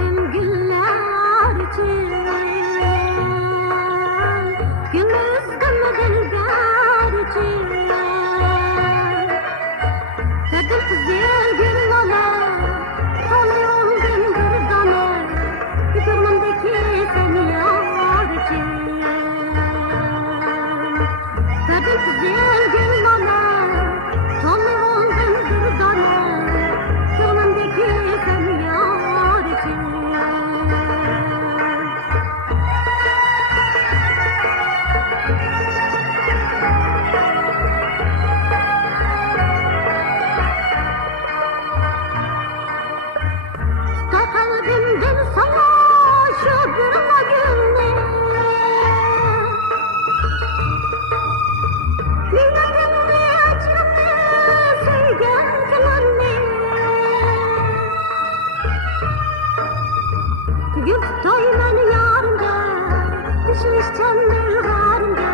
Sakladım günler için. Gümüzdüm dilber için. Dedim güzel gün olur. Tanıyorum bir damar. Gönlümdeki seni yar için. Dedim güzel gün olur. Tanıyorum bir damar. Gönlümdeki seni yar için. Kalbimden sana şu bir günde Minnetimle acımı sevgen kılanne Gültaymen yarında Düşmüşten bir varında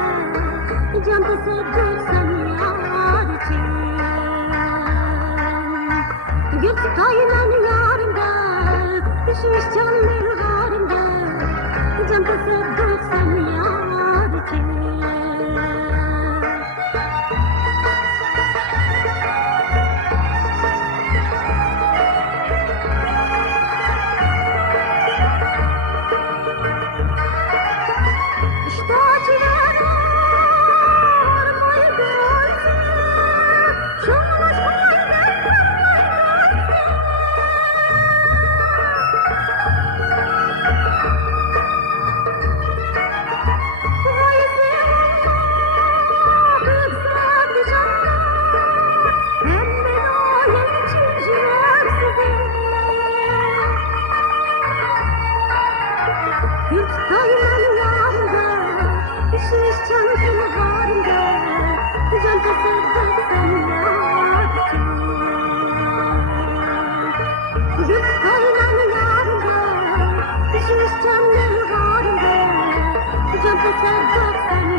Canta sevdik sen yar için Gültaymen yarında Düşmüş canlar harında Can tasadduk sen yar için İşte acılar armayı görsün Şunun aşkına Gültaymen yarında, düşmüş çantın harında, can tasadduk sen yar için. Gültaymen yarında, düşmüş çantın harında, can tasadduk sen